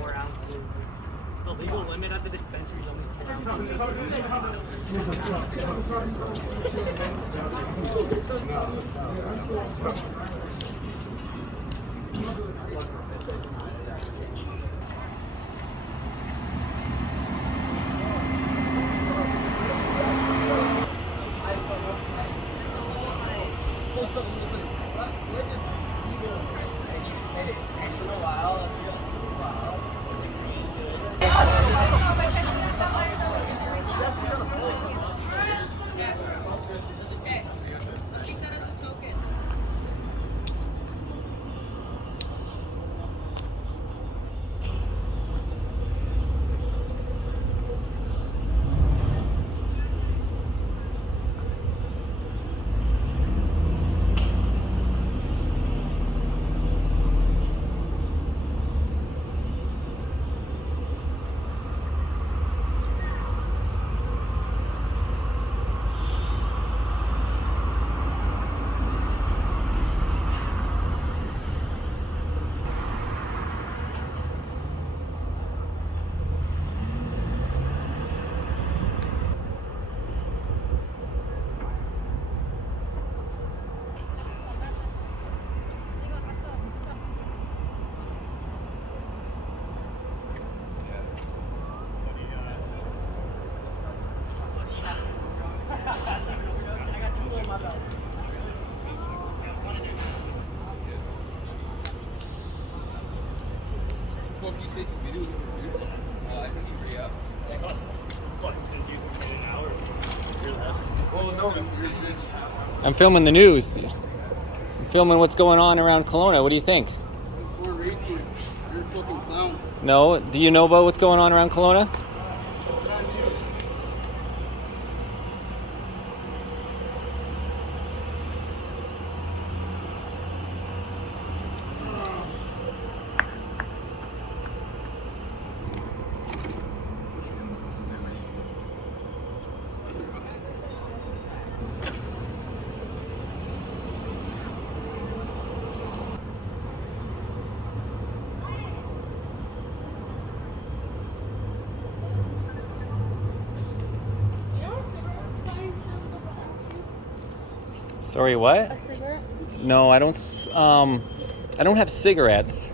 4 ounces. The legal limit at the dispensary is only 2 ounces. I'm filming the news. I'm filming what's going on around Kelowna. What do you think? We're racing. You're a fucking clown. No? Do you know about what's going on around Kelowna? Sorry, what? A cigarette? No, I don't have cigarettes.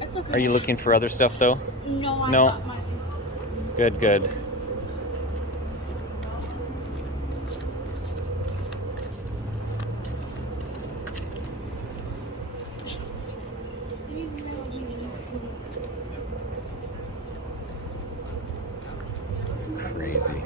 It's okay. Are you looking for other stuff though? No, I No. got mine. Good, good. Crazy.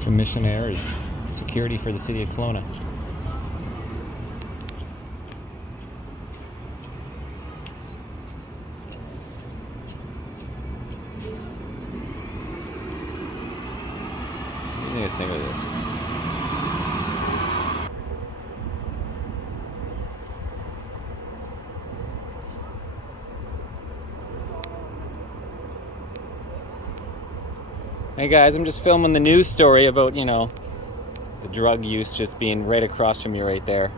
Commissionaires, security for the city of Kelowna. What do you guys think of this? Hey guys, I'm just filming the news story about, the drug use just being right across from you right there.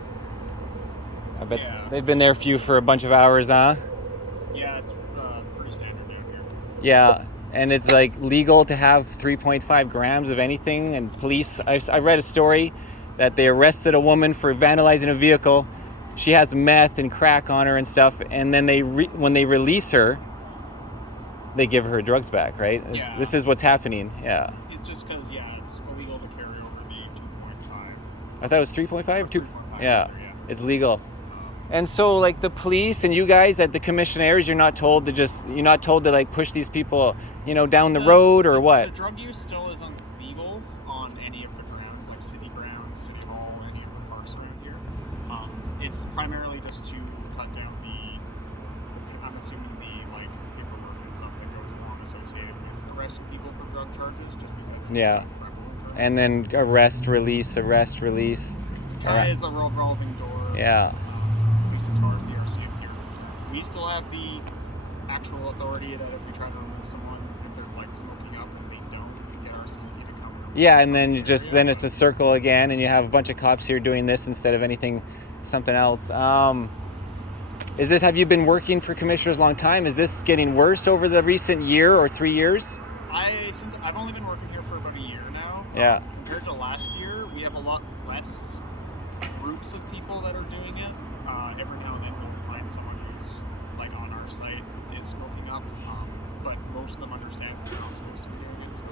I bet they've been there for a bunch of hours, huh? Yeah, it's pretty standard down here. Yeah, and it's like legal to have 3.5 grams of anything, and police, I read a story that they arrested a woman for vandalizing a vehicle. She has meth and crack on her and stuff, and then when they release her, they give her drugs back, right? Yeah. This is what's happening. Yeah. It's just because it's illegal to carry over the 2.5. I thought it was 3.5 or 2. 3.5 Yeah. liter, It's legal. And so, like, the police and you guys at the Commissionaires, you're not told to like push these people, down the road or what? The drug use still isn't legal on any of the grounds, like city grounds, city hall, any of the parks around here. It's primarily just to cut down I'm assuming the paperwork and stuff that goes along associated with arresting people for drug charges, just because it's so prevalent. Right? And then arrest, release. Kind of is a revolving door. Yeah. At least as far as the RCMP are concerned. We still have the actual authority that if we try to remove someone, if they're smoking up and they don't, we can get RCMP to come. Yeah, and then then it's a circle again, and you have a bunch of cops here doing this instead of something else. Have you been working for Commissioners a long time? Is this getting worse over the recent year or 3 years? I've only been working here for about a year now. Yeah. Compared to last year, we have a lot less groups of people that are doing it. Every now and then we'll find someone who's on our site is smoking up, but most of them understand that they're not supposed to be doing it, so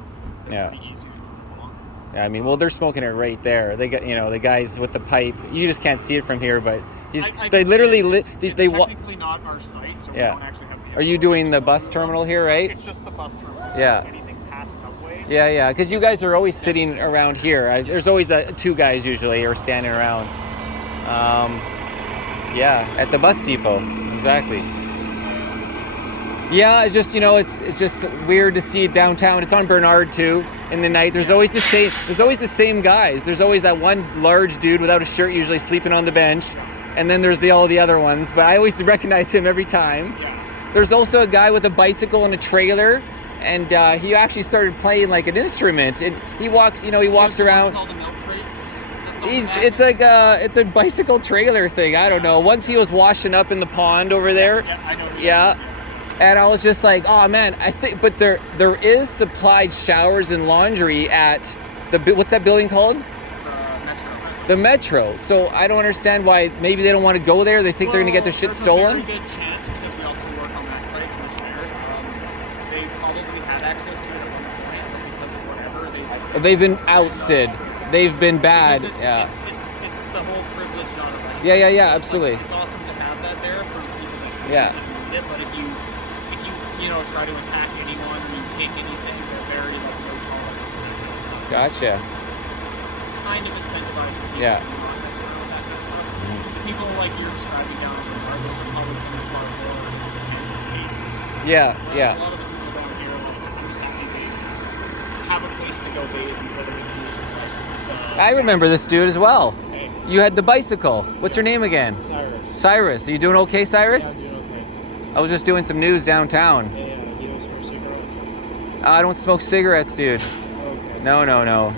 they're pretty easy to move along. Yeah, I mean, well, they're smoking it right there. They got, the guys with the pipe. You just can't see it from here, but they literally it's technically not our site, so we don't actually have the. Are you doing the bus terminal here, right? It's just the bus terminal. Yeah. So anything past Subway. Yeah, because you guys are always sitting around here. There's always two guys usually are standing around. At the bus depot, exactly. Yeah, it's just it's just weird to see it downtown. It's on Bernard too. In the night, there's always the same guys. There's always that one large dude without a shirt, usually sleeping on the bench, and then there's all the other ones. But I always recognize him every time. Yeah. There's also a guy with a bicycle and a trailer, and he actually started playing like an instrument. And he walks around. Called the milk crates. It's a bicycle trailer thing. I don't know. Once he was washing up in the pond over there. Yeah, I know. Yeah. And I was just like, oh man, but there is supplied showers and laundry at what's that building called? It's the Metro. So I don't understand why maybe they don't want to go there. They think they're going to get their shit stolen. There's a very good chance, because we also work on that site, Commissionaires. They probably had access to it at one point, but because of whatever, they've been ousted. They've been bad. It's the whole privilege, not a right. Yeah, absolutely. It's awesome to have that there for people that need it, but if you try to attack anyone, you take anything, they're very no tolerance for that kind of stuff. Gotcha. Kind of incentivizes people Yeah. to not mess around with that kind of stuff. The people like you're describing down in the park, those are probably some of the far more intense cases. Yeah. A lot of the people down here, I'm just happy they have a place to go bathe instead of I remember this dude as well. Hey. You had the bicycle. What's your name again? Cyrus. Are you doing okay, Cyrus? Yeah, I'm doing okay. I was just doing some news downtown. Yeah, you don't smoke cigarettes? I don't smoke cigarettes, dude. Okay. No.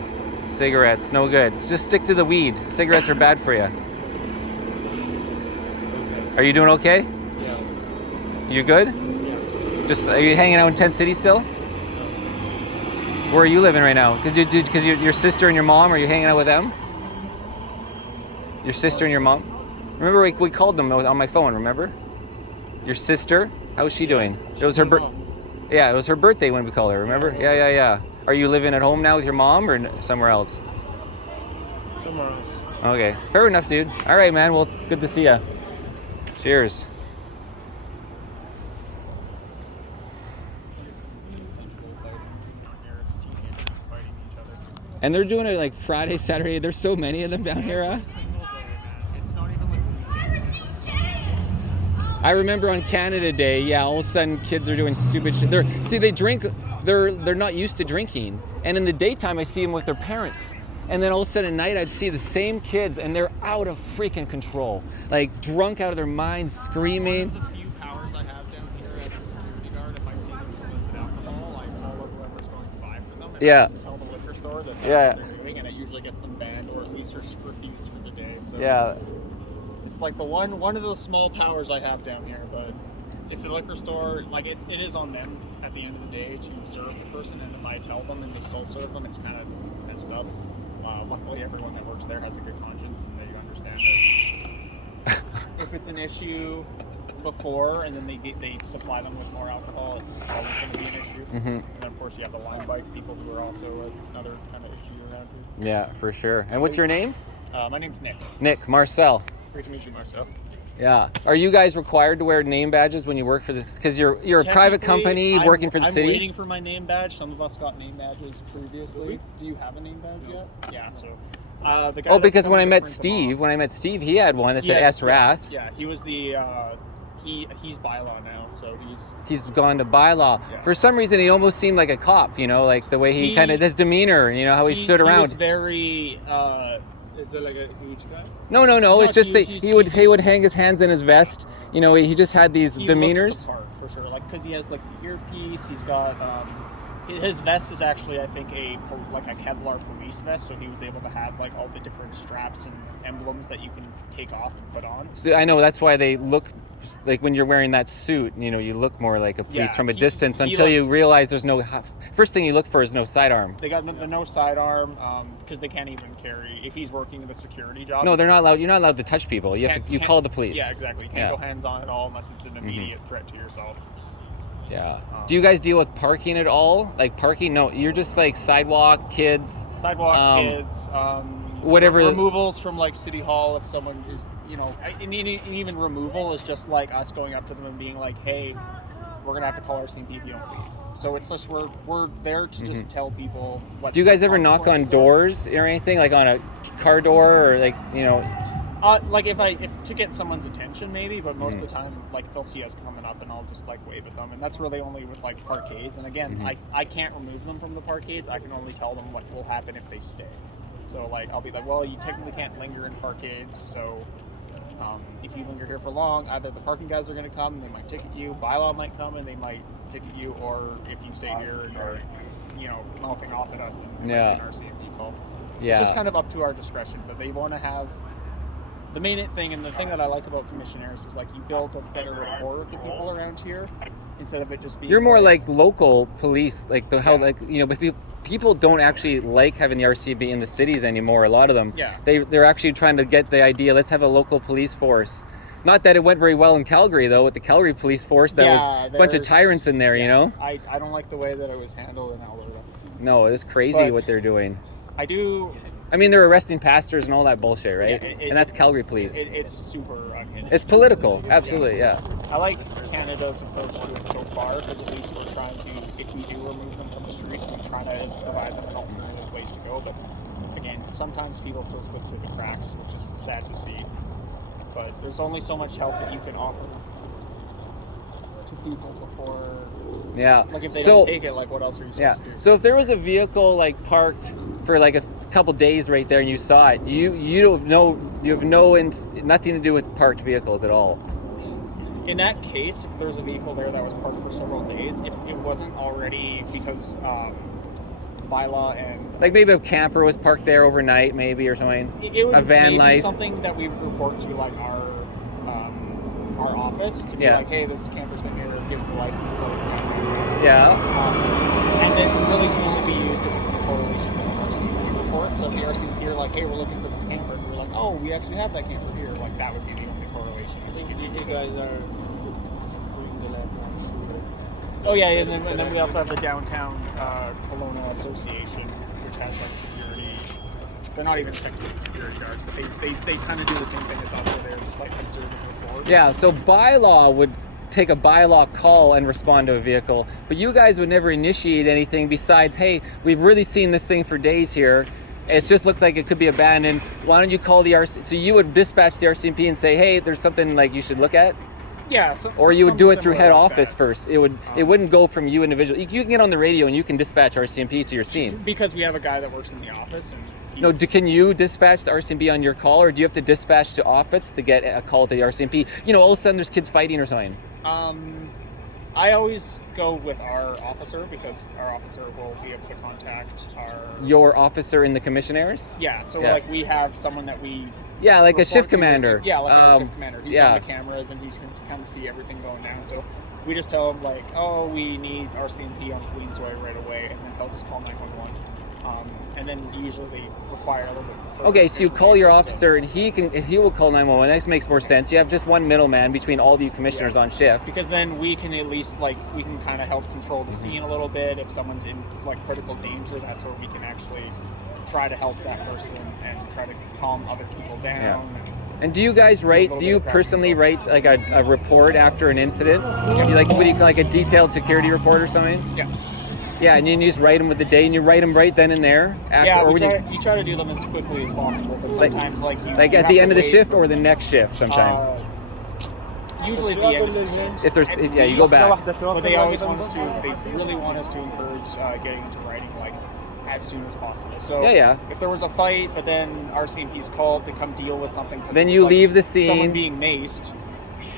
Cigarettes, no good. Just stick to the weed. Cigarettes are bad for you. Okay. Are you doing okay? Yeah. You good? Yeah. Are you hanging out in Tent City still? Where are you living right now? Because your sister and your mom, are you hanging out with them? Your sister and your mom? Remember we called them on my phone, remember? Your sister, how's she doing? It was her it was her birthday when we called her, remember? Yeah. Are you living at home now with your mom or somewhere else? Somewhere else. Okay, fair enough, dude. All right, man, well, good to see ya. Cheers. And they're doing it like Friday, Saturday. There's so many of them down here, huh? It's not even like I remember on Canada Day, all of a sudden kids are doing stupid shit. They drink, they're not used to drinking. And in the daytime I see them with their parents. And then all of a sudden at night I'd see the same kids and they're out of freaking control. Like drunk out of their minds, screaming. One of the few powers I have down here as a security guard, if I see them solicit alcohol, I call whoever's going to buy for them and I tell the liquor store that that's what they're doing, and it usually gets them banned or at least refused for the day. So it's like the one of the small powers I have down here. But if the liquor store, it is on them at the end of the day to serve the person, and if I tell them and they still serve them, it's kind of messed up. Luckily, everyone that works there has a good conscience and they understand that if it's an issue, before, and then they supply them with more alcohol, it's always going to be an issue. And then of course you have the line bike people who are also another kind of issue around here. Yeah, for sure. And what's your name? My name's Nick. Nick, Marcel. Great to meet you, Marcel. Yeah. Are you guys required to wear name badges when you work for this? Because you're a private company working for the city? I'm waiting for my name badge. Some of us got name badges previously. Do you have a name badge yet? Yeah, so... the guy because when I met Steve, he had one that said S Rath. Yeah, he was the... he's bylaw now, so he's gone to bylaw. Yeah. For some reason, he almost seemed like a cop, like the way he kind of, his demeanor, how he stood around. He was very... is there like a huge guy? No. It's just that he would hang his hands in his vest. He just had these demeanors. Looks the part, for sure. Like, because he has like the earpiece. He's got his vest is actually, I think, a Kevlar police vest. So he was able to have like all the different straps and emblems that you can take off and put on. So I know that's why they look like when you're wearing that suit. You look more like a police from a distance until you realize there's no. First thing you look for is no sidearm. They got no sidearm because they can't even carry if he's working the security job. No, they're not allowed. You're not allowed to touch people. You call the police. Yeah, exactly. You can't go hands on at all unless it's an immediate threat to yourself. Yeah. Do you guys deal with parking at all? Like parking? No, you're just like sidewalk, kids. Kids. Whatever. Removals from like City Hall if someone is, and even removal is just like us going up to them and being like, hey, we're gonna have to call our CMP if you don't leave. So it's just we're there to just tell people what. Do you guys ever knock on doors or anything, like on a car door or like like if to get someone's attention maybe, but most of the time like they'll see us coming up and I'll just like wave at them, and that's really only with like parkades. And again, I can't remove them from the parkades. I can only tell them what will happen if they stay. So like I'll be like, well, you technically can't linger in parkades, so if you linger here for long, either the parking guys are going to come and they might ticket you, bylaw might come and they might ticket you, or if you stay here and you're mouthing off at us, then we might get an RCMP call. Yeah. It's just kind of up to our discretion, but they want to have the main thing, and the thing that I like about Commissionaires is like you build a better rapport with the people around here instead of it just being. You're more like local police, like but people don't actually like having the RCMP in the cities anymore. A lot of them, they're actually trying to get the idea. Let's have a local police force. Not that it went very well in Calgary though, with the Calgary police force. That was a bunch of tyrants in there. I don't like the way that it was handled in Alberta. No, it was crazy what they're doing. I do. I mean, they're arresting pastors and all that bullshit, right? And that's Calgary police. It's super unhinged. It's political, absolutely, yeah. I like Canada's approach to it so far, because at least we're trying to, if we do remove them from the streets, we're trying to provide them an alternative place to go. But again, sometimes people still slip through the cracks, which is sad to see. But there's only so much help that you can offer to people before. Yeah. Like if they don't take it, like what else are you supposed to do? So if there was a vehicle like parked for like a couple days right there and you saw it, you have nothing to do with parked vehicles at all. In that case, if there was a vehicle there that was parked for several days, if it wasn't already because bylaw and like maybe a camper was parked there overnight, maybe or something. It would a van maybe life. Something that we would report to like our office to be like, hey, this camper's been here, give them the license plate. Yeah. And then really can only be used if it's in correlation with an RCMP report. So if the RCMP are like, hey, we're looking for this camper, and we're like, oh, we actually have that camper here. Like that would be the only correlation. I think you guys are doing the lab. Oh yeah, and then we also have the downtown Kelowna Association, which has like security. They're not even technically security guards, but they kind of do the same thing as us, where they're just like observing report. Yeah, so bylaw would take a bylaw call and respond to a vehicle, but you guys would never initiate anything besides, hey, we've really seen this thing for days here. It just looks like it could be abandoned. Why don't you call the RC? So you would dispatch the RCMP and say, hey, there's something like you should look at. Yeah, or you would do it through head office first. It wouldn't go from you individually. You can get on the radio and you can dispatch RCMP to your scene. Because we have a guy that works in the office. And no, can you dispatch the RCMP on your call, or do you have to dispatch to office to get a call to the RCMP? All of a sudden there's kids fighting or something. I always go with our officer because our officer will be able to contact your officer in the Commissionaires? Yeah, so like we have someone that we... Yeah, like a shift commander. Yeah, like our shift commander. He's on the cameras and he's going to kind of see everything going down. So we just tell him like, oh, we need RCMP on Queensway right away, and then he'll just call 911. And then usually they require a little bit. Okay, so you call your information, officer, and he will call 911. This makes more sense. You have just one middleman between all of you commissioners on shift. because then we can at least we can kind of help control the scene a little bit. If someone's in critical danger, that's where we can actually try to help that person and try to calm other people down. And do you guys write? Do you personally write like a report after an incident? You what do you call a detailed security report or something? Yeah. Yeah, and you just write them with the day, and you write them right then and there. After, you try to do them as quickly as possible, but sometimes at the end of the shift or the next shift sometimes. Usually at the end of the shift. If there's you go back. But they always want us to. They really want us to encourage getting into writing as soon as possible. So if there was a fight, but then RCMP's called to come deal with something, then you leave the scene. Someone being maced.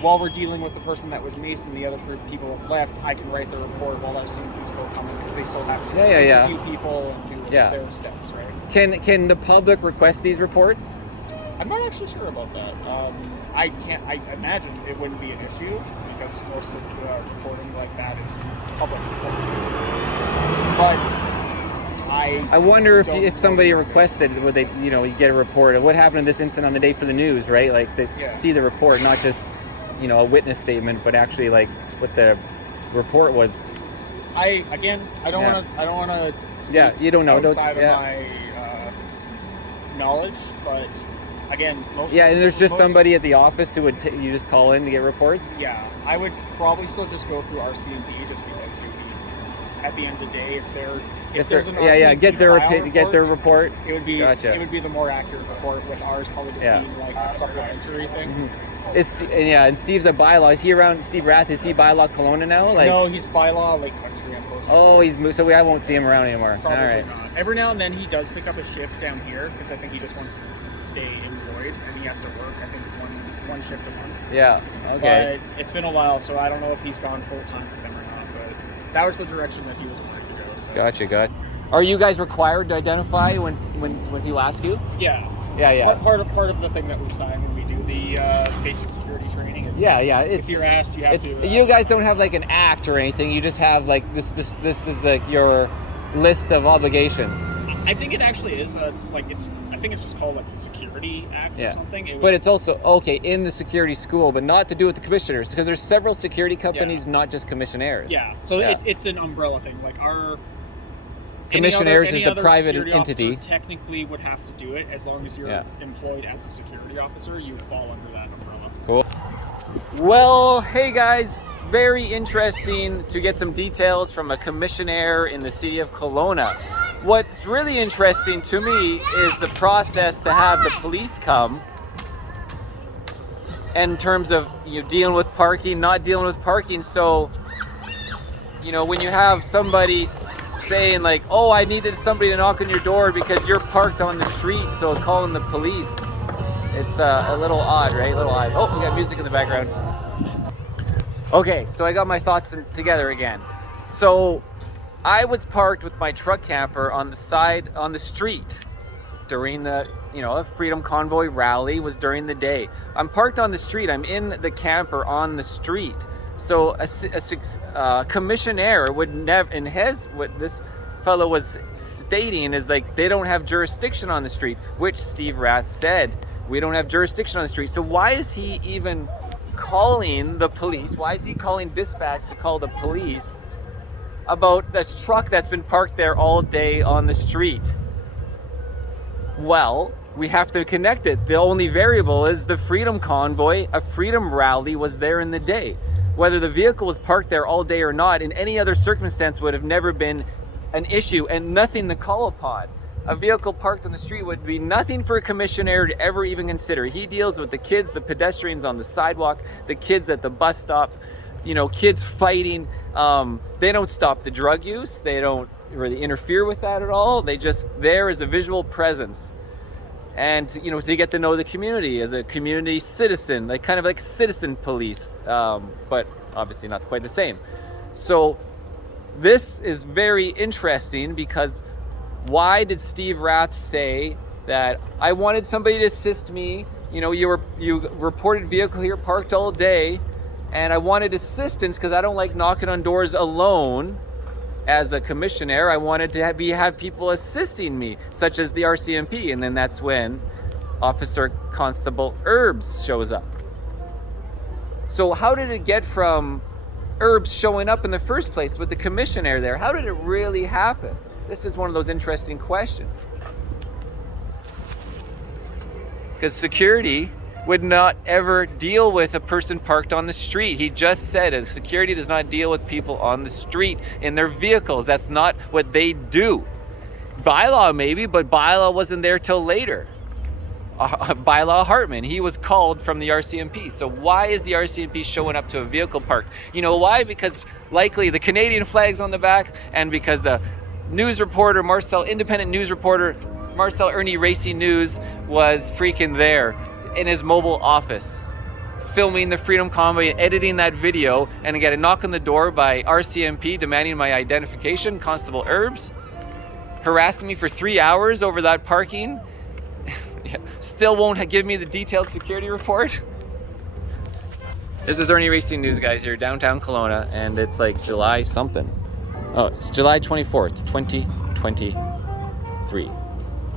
While we're dealing with the person that was maced and the other people have left, I can write the report while RCMP's still coming because they still have to interview people and do their steps, right? Can the public request these reports? I'm not actually sure about that. I imagine it wouldn't be an issue because most of the reporting like that is public reports. But I wonder if somebody requested, would they, you get a report of what happened in this incident on the day for the news, right? Like they see the report, not just, a witness statement, but actually what the report was. I don't want to speak you don't know outside of my knowledge, but again, and there's just somebody at the office who would you just call in to get reports. Yeah, I would probably still just go through RCMP just because at the end of the day, if there's an RCMP get their report. It would be it would be the more accurate report, with ours probably just being a supplementary thing. Mm-hmm. And Steve's a bylaw. Is he around? Steve Rath, is he bylaw Kelowna now? No, he's bylaw Lake Country, unfortunately. Oh, he's moved. So I won't see him around anymore. Probably all right. Not. Every now and then he does pick up a shift down here because I think he just wants to stay employed and he has to work. I think one shift a month. Yeah. Okay. But it's been a while, so I don't know if he's gone full time with them or not. But that was the direction that he was wanting to go. So. Gotcha. Are you guys required to identify when people ask you? Yeah. Yeah. Part of the thing that we sign when we do the basic security training is if you're asked, you have to. You guys don't have an act or anything. You just have this is your list of obligations. I think it actually is. I think it's just called the Security Act or something. But it's also in the security school, but not to do with the commissioners because there's several security companies, not just commissionaires. Yeah. So it's an umbrella thing. Our Commissionaires is the private entity. Technically would have to do it as long as you're employed as a security officer. You fall under that umbrella. Cool. Well, hey guys, very interesting to get some details from a commissionaire in the city of Kelowna. What's really interesting to me is the process to have the police come in terms of dealing with parking, not dealing with parking. So, when you have somebody saying oh, I needed somebody to knock on your door because you're parked on the street, so calling the police, it's a little odd, right? A little odd. Oh, we got music in the background. Okay, so I got my thoughts together again. So I was parked with my truck camper on the street during the Freedom Convoy rally was during the day. I'm parked on the street. I'm in the camper on the street. So a commissionaire would never, and what this fellow was stating is they don't have jurisdiction on the street, which Steve Rath said, we don't have jurisdiction on the street. So why is he even calling the police? Why is he calling dispatch to call the police about this truck that's been parked there all day on the street? Well, we have to connect it. The only variable is the Freedom Convoy, a freedom rally was there in the day. Whether the vehicle was parked there all day or not, in any other circumstance would have never been an issue and nothing to call upon. A vehicle parked on the street would be nothing for a commissionaire to ever even consider. He deals with the kids, the pedestrians on the sidewalk, the kids at the bus stop, kids fighting. They don't stop the drug use. They don't really interfere with that at all. They just there as a visual presence. And, to get to know the community as a community citizen, kind of like citizen police, but obviously not quite the same. So this is very interesting because why did Steve Rath say that I wanted somebody to assist me? You reported vehicle here parked all day and I wanted assistance because I don't like knocking on doors alone. as a commissionaire, I wanted to have people assisting me, such as the RCMP, and then that's when Officer Constable Herbs shows up. So how did it get from Herbs showing up in the first place with the commissionaire there? How did it really happen? This is one of those interesting questions. Because security would not ever deal with a person parked on the street. He just said it. Security does not deal with people on the street in their vehicles. That's not what they do. Bylaw maybe, but Bylaw wasn't there till later. Bylaw Hartman, he was called from the RCMP. So why is the RCMP showing up to a vehicle park? You know why? Because likely the Canadian flag's on the back, and because the news reporter, independent news reporter, Marcel Ernie Racing News was freaking there in his mobile office, filming the Freedom Convoy and editing that video, and I get a knock on the door by RCMP demanding my identification, Constable Herbs, harassing me for 3 hours over that parking. Still won't give me the detailed security report. This is Ernie Racing News, guys, here downtown Kelowna, and it's like July something. Oh, it's July 24th, 2023.